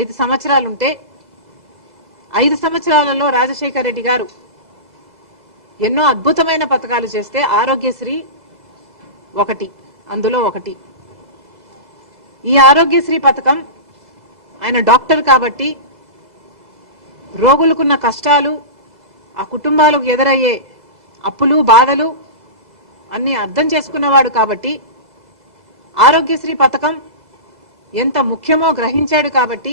ఐదు సంవత్సరాలుంటే ఐదు సంవత్సరాలలో రాజశేఖర రెడ్డి గారు ఎన్నో అద్భుతమైన పథకాలు చేస్తే ఆరోగ్యశ్రీ ఒకటి అందులో ఒకటి. ఈ ఆరోగ్యశ్రీ పథకం ఆయన డాక్టర్ కాబట్టి రోగులకున్న కష్టాలు ఆ కుటుంబాలకు ఎదురయ్యే అప్పులు బాధలు అన్ని అర్థం చేసుకున్నవాడు కాబట్టి ఆరోగ్యశ్రీ పథకం ఎంత ముఖ్యమో గ్రహించాడు కాబట్టి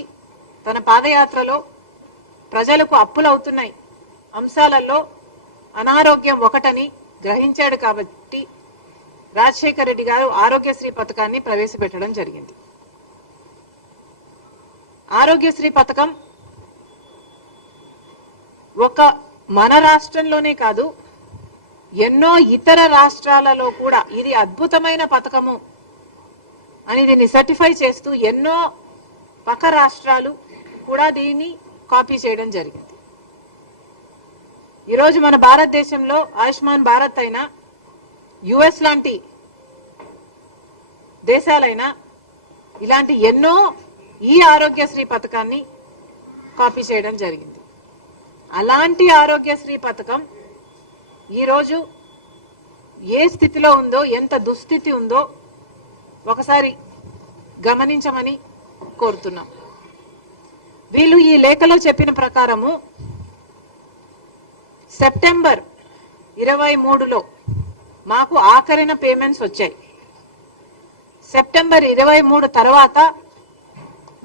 తన పాదయాత్రలో ప్రజలకు అప్పులవుతున్నాయి. అంశాలలో అనారోగ్యం ఒకటని గ్రహించాడు కాబట్టి రాజశేఖర రెడ్డి గారు ఆరోగ్యశ్రీ పథకాన్ని ప్రవేశపెట్టడం జరిగింది. ఆరోగ్యశ్రీ పథకం ఒక మన రాష్ట్రంలోనే కాదు ఎన్నో ఇతర రాష్ట్రాలలో కూడా ఇది అద్భుతమైన పథకము. అని దీన్ని సర్టిఫై చేస్తూ ఎన్నో పక్క రాష్ట్రాలు కూడా దీన్ని కాపీ చేయడం జరిగింది. ఈరోజు మన భారతదేశంలో ఆయుష్మాన్ భారత్ అయినా యుఎస్ లాంటి దేశాలైనా ఇలాంటి ఎన్నో ఈ ఆరోగ్యశ్రీ పథకాన్ని కాపీ చేయడం జరిగింది. అలాంటి ఆరోగ్యశ్రీ పథకం ఈరోజు ఏ స్థితిలో ఉందో ఎంత దుస్థితి ఉందో ఒకసారి గమనించమని కోరుతున్నాం. వీళ్ళు ఈ లేఖలో చెప్పిన ప్రకారము సెప్టెంబర్ ఇరవై మూడులో మాకు ఆఖరిన పేమెంట్స్ వచ్చాయి. సెప్టెంబర్ ఇరవై మూడు తర్వాత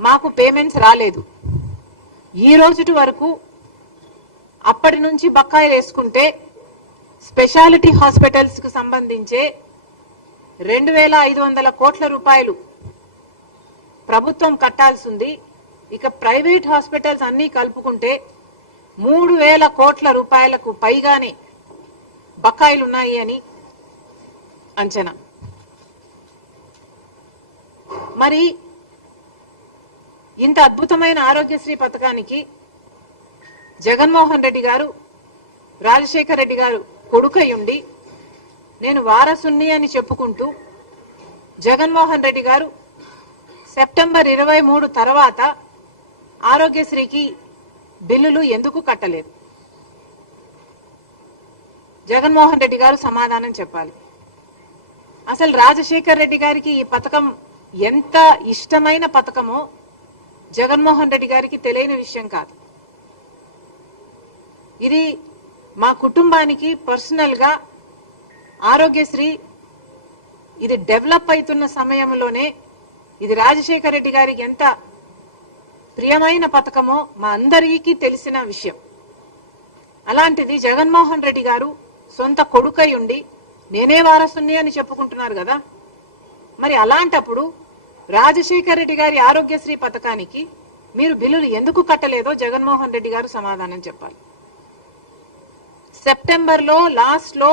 మాకు పేమెంట్స్ రాలేదు. ఈ రోజుటి వరకు అప్పటి నుంచి బకాయిలు వేసుకుంటే స్పెషాలిటీ హాస్పిటల్స్కు సంబంధించే రెండు వేల ఐదు వందల కోట్ల రూపాయలు ప్రభుత్వం కట్టాల్సి ఉంది. ఇక ప్రైవేట్ హాస్పిటల్స్ అన్నీ కలుపుకుంటే మూడు వేల కోట్ల రూపాయలకు పైగానే బకాయిలున్నాయి అని అంచనా. మరి ఇంత అద్భుతమైన ఆరోగ్యశ్రీ పథకానికి జగన్మోహన్ రెడ్డి గారు రాజశేఖర రెడ్డి గారు కొడుకయుండి నేను వారసుని అని చెప్పుకుంటూ జగన్మోహన్ రెడ్డి గారు సెప్టెంబర్ ఇరవై మూడు తర్వాత ఆరోగ్యశ్రీకి బిల్లులు ఎందుకు కట్టలేదు? జగన్మోహన్ రెడ్డి గారు సమాధానం చెప్పాలి. అసలు రాజశేఖర్ రెడ్డి గారికి ఈ పథకం ఎంత ఇష్టమైన పథకమో జగన్మోహన్ రెడ్డి గారికి తెలియని విషయం కాదు. ఇది మా కుటుంబానికి పర్సనల్గా ఆరోగ్యశ్రీ ఇది డెవలప్ అవుతున్న సమయంలోనే ఇది రాజశేఖర్ రెడ్డి గారికి ఎంత ప్రియమైన పథకము మా అందరికీ తెలిసిన విషయం. అలాంటిది జగన్మోహన్ రెడ్డి గారు సొంత కొడుకై ఉండి నేనే వారసుని అని చెప్పుకుంటున్నారు కదా. మరి అలాంటప్పుడు రాజశేఖర రెడ్డి గారి ఆరోగ్యశ్రీ పథకానికి మీరు బిల్లులు ఎందుకు కట్టలేదో జగన్మోహన్ రెడ్డి గారు సమాధానం చెప్పాలి. సెప్టెంబర్లో లాస్ట్లో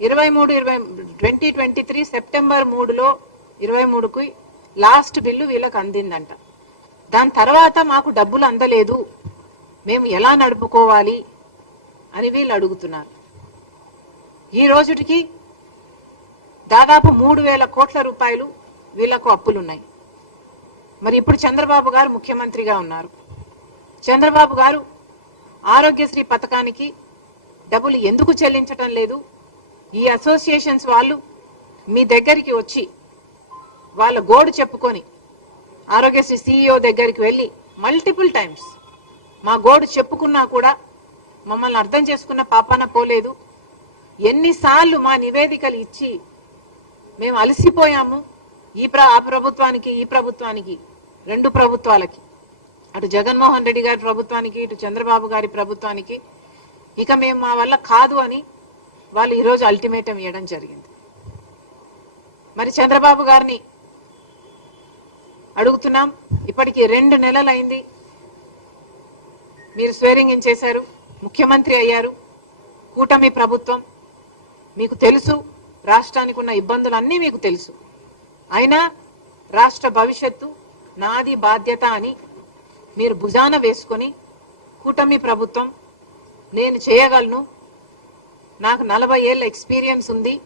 ఇరవై మూడు ఇరవై ట్వంటీ ట్వంటీ త్రీ సెప్టెంబర్ మూడులో ఇరవై మూడుకి లాస్ట్ బిల్లు వీళ్ళకి అందిందంట. దాని తర్వాత మాకు డబ్బులు అందలేదు. మేము ఎలా నడుపుకోవాలి అని వీళ్ళు అడుగుతున్నారు. ఈ రోజుటికి దాదాపు మూడు వేల కోట్ల రూపాయలు వీళ్ళకు అప్పులున్నాయి. మరి ఇప్పుడు చంద్రబాబు గారు ముఖ్యమంత్రిగా ఉన్నారు. చంద్రబాబు గారు ఆరోగ్యశ్రీ పథకానికి డబ్బులు ఎందుకు చెల్లించటం లేదు? ఈ అసోసియేషన్స్ వాళ్ళు మీ దగ్గరికి వచ్చి వాళ్ళ గోడు చెప్పుకొని ఆరోగ్యశ్రీ సీఈఓ దగ్గరికి వెళ్ళి మల్టిపుల్ టైమ్స్ మా గోడు చెప్పుకున్నా కూడా మమ్మల్ని అర్థం చేసుకున్న పాపాన పోలేదు. ఎన్నిసార్లు మా నివేదికలు ఇచ్చి మేము అలసిపోయాము ఈ ప్ర ఆ ప్రభుత్వానికి ఈ ప్రభుత్వానికి రెండు ప్రభుత్వాలకి. అటు జగన్మోహన్ రెడ్డి గారి ప్రభుత్వానికి ఇటు చంద్రబాబు గారి ప్రభుత్వానికి. ఇక మేము మా వల్ల కాదు అని వాళ్ళు ఈరోజు అల్టిమేటం ఇవ్వడం జరిగింది. మరి చంద్రబాబు గారిని అడుగుతున్నాం. ఇప్పటికి రెండు నెలలైంది. మీరు స్వేరింగ్ ఇన్ చేశారు? ముఖ్యమంత్రి అయ్యారు. కూటమి ప్రభుత్వం. మీకు తెలుసు రాష్ట్రానికి ఉన్న ఇబ్బందులన్నీ మీకు తెలుసు. అయినా రాష్ట్ర భవిష్యత్తు నాది బాధ్యత అని మీరు భుజాన వేసుకొని కూటమి ప్రభుత్వం నేను చేయగలను నాకు నలభై ఏళ్ళ ఎక్స్పీరియన్స్ ఉంది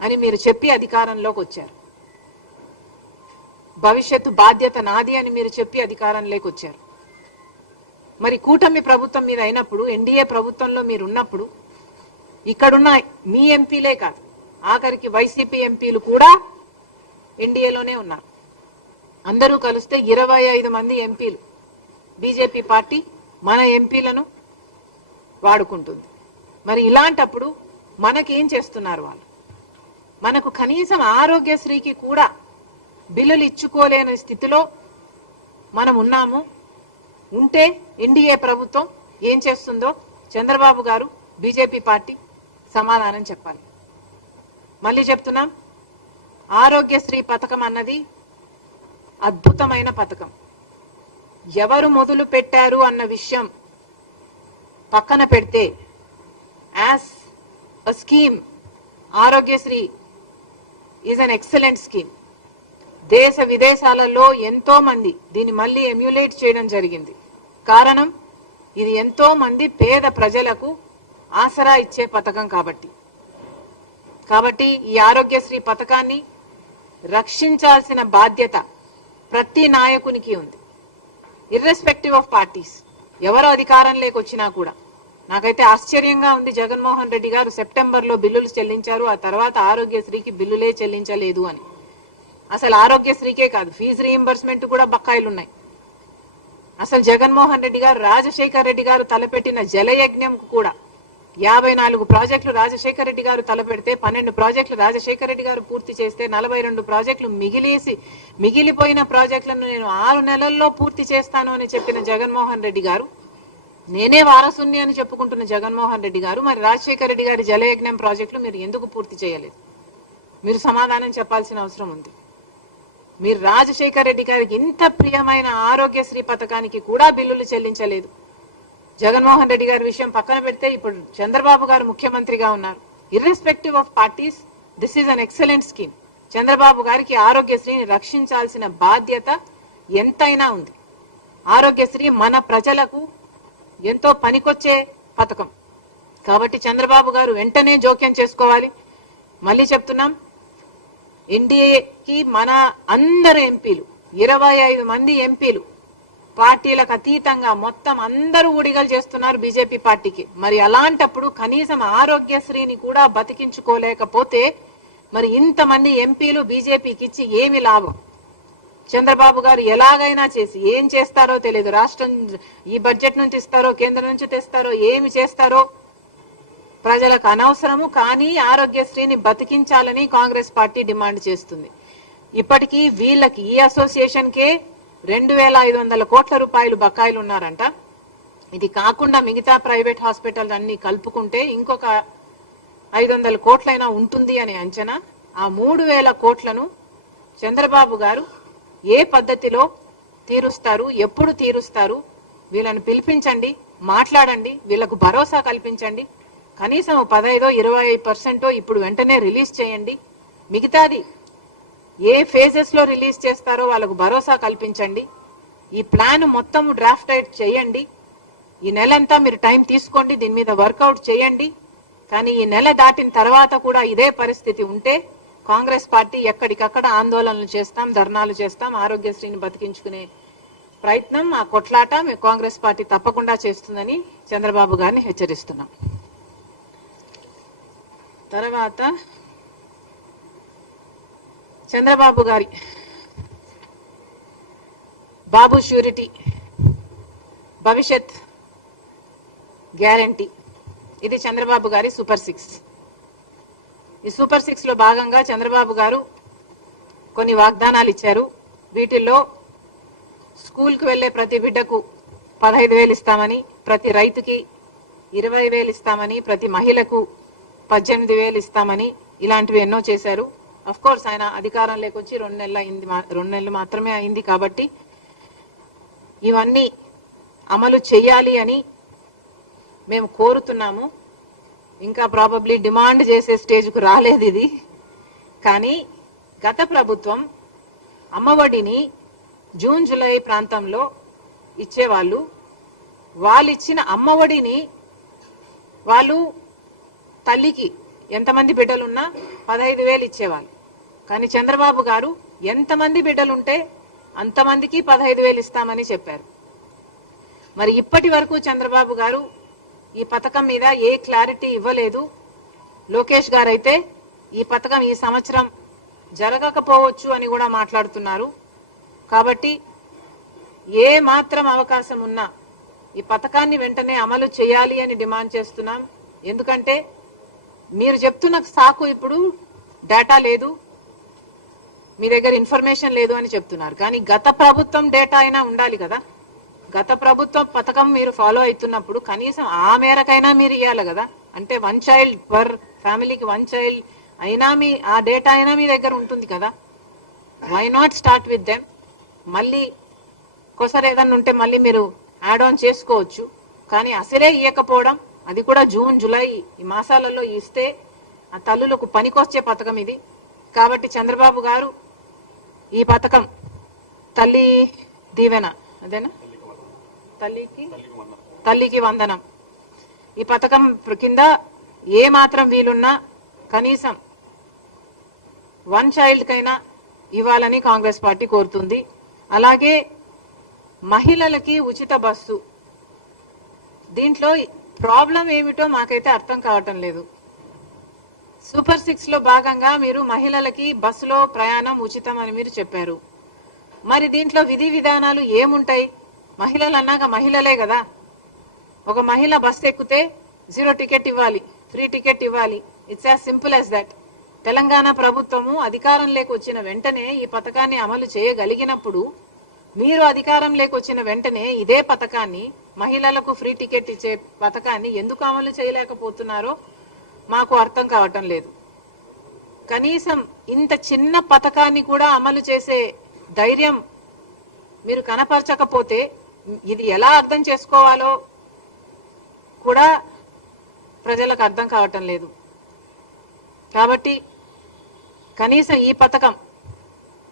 అని మీరు చెప్పి అధికారంలోకి వచ్చారు. భవిష్యత్తు బాధ్యత నాది అని మీరు చెప్పి అధికారంలోకి వచ్చారు. మరి కూటమి ప్రభుత్వం మీద అయినప్పుడు ఎన్డీఏ ప్రభుత్వంలో మీరు ఉన్నప్పుడు ఇక్కడున్న మీ ఎంపీలే కాదు ఆఖరికి వైసీపీ ఎంపీలు కూడా ఎన్డీఏలోనే ఉన్నారు. అందరూ కలిస్తే ఇరవై ఐదు మంది ఎంపీలు బీజేపీ పార్టీ మన ఎంపీలను వాడుకుంటుంది. మరి ఇలాంటప్పుడు మనకేం చేస్తున్నారు వాళ్ళు? మనకు కనీసం ఆరోగ్యశ్రీకి కూడా బిల్లులు ఇచ్చుకోలేని స్థితిలో మనం ఉన్నాము. ఉంటే ఎన్డీఏ ప్రభుత్వం ఏం చేస్తుందో చంద్రబాబు గారు బీజేపీ పార్టీ సమాధానం చెప్పాలి. మళ్ళీ చెప్తున్నాం ఆరోగ్యశ్రీ పథకం అన్నది అద్భుతమైన పథకం. ఎవరు మొదలు పెట్టారు అన్న విషయం పక్కన పెడితే as a scheme Aarogyasri is an excellent scheme. దేశ విదేశాలలో ఎంతో మంది దీన్ని మళ్ళీ ఎమ్యులేట్ చేయడం జరిగింది. కారణం ఇది ఎంతో మంది పేద ప్రజలకు ఆసరా ఇచ్చే పథకం కాబట్టి. కాబట్టి ఈ ఆరోగ్యశ్రీ పథకాన్ని రక్షించాల్సిన బాధ్యత ప్రతి నాయకునికి ఉంది. ఇర్రెస్పెక్టివ్ ఆఫ్ పార్టీస్ ఎవరు అధికారం లేకొచ్చినా కూడా. నాకైతే ఆశ్చర్యంగా ఉంది జగన్మోహన్ రెడ్డి గారు సెప్టెంబర్లో బిల్లులు చెల్లించారు ఆ తర్వాత ఆరోగ్యశ్రీకి బిల్లులే చెల్లించలేదు అని. అసలు ఆరోగ్యశ్రీకే కాదు. ఫీజు రీఎంబర్స్మెంట్ కూడా బకాయిలు ఉన్నాయి అసలు జగన్మోహన్ రెడ్డి గారు రాజశేఖర్ రెడ్డి గారు తలపెట్టిన జలయజ్ఞం కూడా యాభై నాలుగు ప్రాజెక్టులు రాజశేఖర రెడ్డి గారు తలపెడితే పన్నెండు ప్రాజెక్టులు రాజశేఖర రెడ్డి గారు పూర్తి చేస్తే నలభై రెండు ప్రాజెక్టులు మిగిలేసి మిగిలిపోయిన ప్రాజెక్టులను నేను ఆరు నెలల్లో పూర్తి చేస్తాను అని చెప్పిన జగన్మోహన్ రెడ్డి గారు నేనే వారసుని అని చెప్పుకుంటున్న జగన్మోహన్ రెడ్డి గారు మరి రాజశేఖర రెడ్డి గారి జలయజ్ఞం ప్రాజెక్టులు మీరు ఎందుకు పూర్తి చేయలేదు? మీరు సమాధానం చెప్పాల్సిన అవసరం ఉంది. మీరు రాజశేఖర్ రెడ్డి గారికి ఇంత ప్రియమైన ఆరోగ్యశ్రీ పథకానికి కూడా బిల్లులు చెల్లించలేదు. జగన్మోహన్ రెడ్డి గారి విషయం పక్కన పెడితే ఇప్పుడు చంద్రబాబు గారు ముఖ్యమంత్రిగా ఉన్నారు. Irrespective of parties this is an excellent scheme Chandrababu గారికి ఆరోగ్యశ్రీని రక్షించాల్సిన బాధ్యత ఎంతైనా ఉంది. ఆరోగ్యశ్రీ మన ప్రజలకు ఎంతో పనికొచ్చే పథకం. కాబట్టి చంద్రబాబు గారు వెంటనే జోక్యం చేసుకోవాలి. మళ్ళీ చెప్తున్నాం ఎన్డీఏకి మన అందరు ఎంపీలు ఇరవై ఐదు మంది ఎంపీలు పార్టీలకు అతీతంగా మొత్తం అందరూ ఊడిగలు చేస్తున్నారు బీజేపీ పార్టీకి. మరి అలాంటప్పుడు కనీసం ఆరోగ్యశ్రీని కూడా బతికించుకోలేకపోతే మరి ఇంతమంది ఎంపీలు బీజేపీకి ఇచ్చి ఏమి లాభం? చంద్రబాబు గారు ఎలాగైనా చేసి ఏం చేస్తారో తెలియదు రాష్ట్రం ఈ బడ్జెట్ నుంచి ఇస్తారో కేంద్రం నుంచి తెస్తారో ఏమి చేస్తారో ప్రజలకు అనవసరము కానీ ఆరోగ్యశ్రీని బతికించాలని కాంగ్రెస్ పార్టీ డిమాండ్ చేస్తుంది. ఇప్పటికీ వీళ్ళకి ఈ అసోసియేషన్కే రెండు వేల ఐదు వందల కోట్ల రూపాయలు బకాయిలు ఉన్నారంట ఇది కాకుండా మిగతా ప్రైవేట్ హాస్పిటల్ అన్ని కలుపుకుంటే ఇంకొక ఐదు వందల కోట్లైనా ఉంటుంది అనే అంచనా. ఆ మూడు వేల కోట్లను చంద్రబాబు గారు ఏ పద్ధతిలో తీరుస్తారు ఎప్పుడు తీరుస్తారు వీళ్ళని పిలిపించండి మాట్లాడండి వీళ్ళకు భరోసా కల్పించండి కనీసం పదైదో ఇరవై పర్సెంటో ఇప్పుడు వెంటనే రిలీజ్ చేయండి. మిగతాది ఏ ఫేజెస్లో రిలీజ్ చేస్తారో వాళ్ళకు భరోసా కల్పించండి. ఈ ప్లాన్ మొత్తం డ్రాఫ్ట్ అవుట్ చేయండి. ఈ నెలంతా మీరు టైం తీసుకోండి దీని మీద వర్కౌట్ చేయండి. కానీ ఈ నెల దాటిన తర్వాత కూడా ఇదే పరిస్థితి ఉంటే కాంగ్రెస్ పార్టీ ఎక్కడికక్కడ ఆందోళనలు చేస్తాం ధర్నాలు చేస్తాం ఆరోగ్యశ్రీని బతికించుకునే ప్రయత్నం ఆ కొట్లాట మీ కాంగ్రెస్ పార్టీ తప్పకుండా చేస్తుందని చంద్రబాబు గారిని హెచ్చరిస్తున్నాం. తర్వాత చంద్రబాబు గారి బాబు ష్యూరిటీ భవిష్యత్ గ్యారంటీ. ఇది చంద్రబాబు గారి సూపర్ సిక్స్. ఈ సూపర్ సిక్స్లో భాగంగా చంద్రబాబు గారు కొన్ని వాగ్దానాలు ఇచ్చారు. వీటిల్లో స్కూల్కి వెళ్ళే ప్రతి బిడ్డకు పదహైదు వేలు ఇస్తామని ప్రతి రైతుకి ఇరవై వేలు ఇస్తామని ప్రతి మహిళకు పద్దెనిమిది వేలు ఇస్తామని ఇలాంటివి ఎన్నో చేశారు. అఫ్ కోర్స్ ఆయన అధికారం లేకొచ్చి రెండు నెలలు అయింది మా- రెండు నెలలు మాత్రమే అయింది కాబట్టి ఇవన్నీ అమలు చేయాలి అని మేము కోరుతున్నాము. ఇంకా ప్రాబబ్లీ డిమాండ్ చేసే స్టేజ్కు రాలేదు ఇది. కానీ గత ప్రభుత్వం అమ్మఒడిని జూన్ జూలై ప్రాంతంలో ఇచ్చేవాళ్ళు. వాళ్ళు ఇచ్చిన అమ్మఒడిని వాళ్ళు తల్లికి ఎంతమంది బిడ్డలున్నా పదహైదు వేలు ఇచ్చేవాళ్ళు. కానీ చంద్రబాబు గారు ఎంతమంది బిడ్డలుంటే అంతమందికి పదహైదు వేలు ఇస్తామని చెప్పారు. మరి ఇప్పటి వరకు చంద్రబాబు గారు ఈ పథకం మీద ఏ క్లారిటీ ఇవ్వలేదు. లోకేష్ గారైతే ఈ పథకం ఈ సంవత్సరం జరగకపోవచ్చు అని కూడా మాట్లాడుతున్నారు. కాబట్టి ఏ మాత్రం అవకాశం ఉన్నా ఈ పథకాన్ని వెంటనే అమలు చేయాలి అని డిమాండ్ చేస్తున్నాం. ఎందుకంటే మీరు చెప్తున్న సాకు ఇప్పుడు డేటా లేదు మీ దగ్గర ఇన్ఫర్మేషన్ లేదు అని చెప్తున్నారు. కానీ గత ప్రభుత్వం డేటా అయినా ఉండాలి కదా. గత ప్రభుత్వ పథకం మీరు ఫాలో అవుతున్నప్పుడు కనీసం ఆ మేరకైనా మీరు ఇవ్వాలి కదా. అంటే వన్ చైల్డ్ పర్ ఫ్యామిలీకి వన్ చైల్డ్ అయినా మీ ఆ డేటా అయినా మీ దగ్గర ఉంటుంది కదా. Why not start with them మళ్ళీ ఒకసారి ఏదన్నా ఉంటే మళ్ళీ మీరు యాడ్ ఆన్ చేసుకోవచ్చు. కానీ అసలే ఇవ్వకపోవడం అది కూడా జూన్ జూలై ఈ మాసాలలో ఇస్తే ఆ తల్లులకు పనికొచ్చే పథకం ఇది. కాబట్టి చంద్రబాబు గారు ఈ పథకం తల్లి దీవెన అదేనా? తల్లికి? తల్లికి వందనం. ఈ పథకం కింద ఏ మాత్రం వీలున్నా కనీసం వన్ చైల్డ్ కైనా ఇవ్వాలని కాంగ్రెస్ పార్టీ కోరుతుంది. అలాగే మహిళలకి ఉచిత బస్సు. దీంట్లో ప్రాబ్లం ఏమిటో మాకైతే అర్థం కావటం లేదు. సూపర్ సిక్స్లో భాగంగా మీరు మహిళలకి బస్సులో ప్రయాణం ఉచితం అని మీరు చెప్పారు. మరి దీంట్లో విధి విధానాలు ఏముంటాయి? మహిళలు అన్నాక మహిళలే కదా. ఒక మహిళ బస్ ఎక్కితే జీరో టికెట్ ఇవ్వాలి ఫ్రీ టికెట్ ఇవ్వాలి. It's as simple as that Telangana ప్రభుత్వము అధికారం వచ్చిన వెంటనే ఈ పథకాన్ని అమలు చేయగలిగినప్పుడు మీరు అధికారం వచ్చిన వెంటనే ఇదే పథకాన్ని మహిళలకు ఫ్రీ టికెట్ ఇచ్చే పథకాన్ని ఎందుకు అమలు చేయలేకపోతున్నారో మాకు అర్థం కావటం లేదు. కనీసం ఇంత చిన్న పథకాన్ని కూడా అమలు చేసే ధైర్యం మీరు కనపరచకపోతే ఇది ఎలా అర్థం చేసుకోవాలో కూడా ప్రజలకు అర్థం కావటం లేదు. కాబట్టి కనీసం ఈ పథకం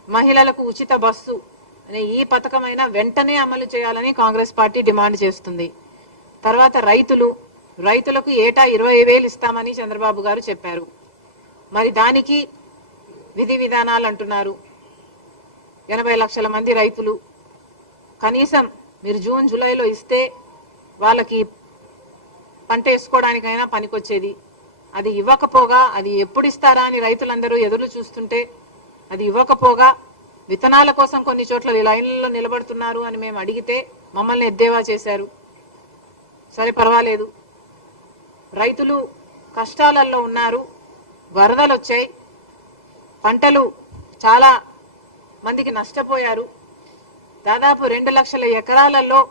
మహిళలకు ఉచిత బస్సు ఈ పథకమైనా వెంటనే అమలు చేయాలని కాంగ్రెస్ పార్టీ డిమాండ్ చేస్తుంది. తర్వాత రైతులు రైతులకు ఏటా ఇరవై వేలు ఇస్తామని చంద్రబాబు గారు చెప్పారు. మరి దానికి విధి విధానాలు అంటున్నారు. ఎనభై లక్షల మంది రైతులు. కనీసం మీరు జూన్ జూలైలో ఇస్తే వాళ్ళకి పంట వేసుకోవడానికైనా పనికొచ్చేది. అది ఇవ్వకపోగా అది ఎప్పుడు ఇస్తారా అని రైతులందరూ ఎదురు చూస్తుంటే అది ఇవ్వకపోగా విత్తనాల కోసం కొన్ని చోట్ల లైన్లలో నిలబడుతున్నారు అని మేము అడిగితే మమ్మల్ని ఎద్దేవా చేశారు. సరే పర్వాలేదు. రైతులు కష్టాలలో ఉన్నారు. వరదలు వచ్చాయి. పంటలు చాలా మందికి నష్టపోయారు. దాదాపు రెండు లక్షల ఎకరాలలో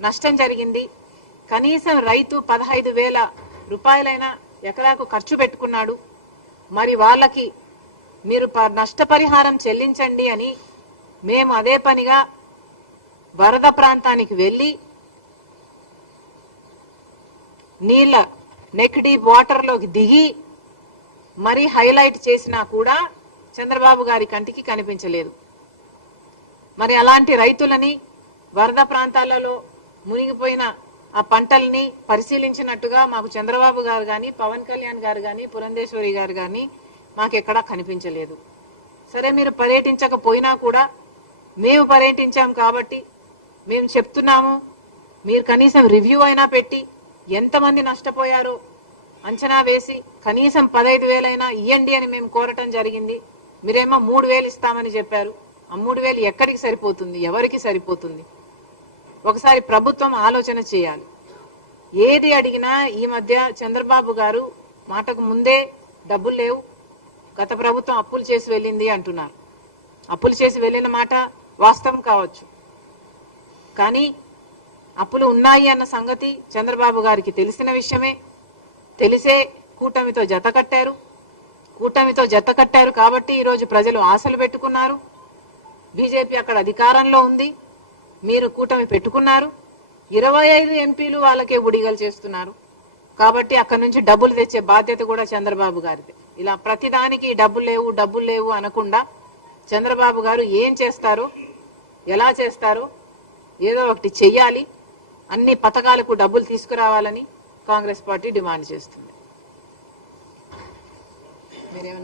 నష్టం జరిగింది. కనీసం రైతు పదహైదు వేల రూపాయలైనా ఎకరాకు ఖర్చు పెట్టుకున్నాడు. మరి వాళ్ళకి మీరు ప- నష్టపరిహారం చెల్లించండి అని మేము అదే పనిగా వరద ప్రాంతానికి వెళ్ళి నీళ్ళ నెక్ డీప్ వాటర్లోకి దిగి మరీ హైలైట్ చేసినా కూడా చంద్రబాబు గారి కంటికి కనిపించలేదు. మరి అలాంటి రైతులని వరద ప్రాంతాలలో మునిగిపోయిన ఆ పంటల్ని పరిశీలించినట్టుగా మాకు చంద్రబాబు గారు కానీ పవన్ కళ్యాణ్ గారు కానీ పురంధేశ్వరి గారు కానీ మాకెక్కడా కనిపించలేదు. సరే మీరు పర్యటించకపోయినా కూడా మేము పర్యటించాం కాబట్టి మేము చెప్తున్నాము మీరు కనీసం రివ్యూ అయినా పెట్టి ఎంతమంది నష్టపోయారో అంచనా వేసి కనీసం పదహైదు వేలైనా ఇయ్యండి అని మేము కోరటం జరిగింది. మీరేమో మూడు వేలు ఇస్తామని చెప్పారు. ఆ మూడు వేలు ఎక్కడికి సరిపోతుంది? ఎవరికి సరిపోతుంది? ఒకసారి ప్రభుత్వం ఆలోచన చేయాలి. ఏది అడిగినా ఈ మధ్య చంద్రబాబు గారు మాటకు ముందే డబ్బులు లేవు. గత ప్రభుత్వం అప్పులు చేసి వెళ్ళింది అంటున్నారు. అప్పులు చేసి వెళ్ళిన మాట వాస్తవం కావచ్చు. కానీ అప్పులు ఉన్నాయి అన్న సంగతి చంద్రబాబు గారికి తెలిసిన విషయమే. తెలిసే కూటమితో జత కట్టారు. కూటమితో జత కట్టారు కాబట్టి ఈరోజు ప్రజలు ఆశలు పెట్టుకున్నారు. బీజేపీ అక్కడ అధికారంలో ఉంది. మీరు కూటమి పెట్టుకున్నారు. ఇరవై ఐదు ఎంపీలు వాళ్ళకే బుడిగలు చేస్తున్నారు. కాబట్టి అక్కడి నుంచి డబ్బులు తెచ్చే బాధ్యత కూడా చంద్రబాబు గారిది. ఇలా ప్రతిదానికి డబ్బులు లేవు డబ్బులు లేవు అనకుండా చంద్రబాబు గారు ఏం చేస్తారు? ఎలా చేస్తారు? ఏదో ఒకటి చెయ్యాలి. అన్ని పథకాలకు డబ్బులు తీసుకురావాలని కాంగ్రెస్ పార్టీ డిమాండ్ చేస్తుంది. మీరేమన్నా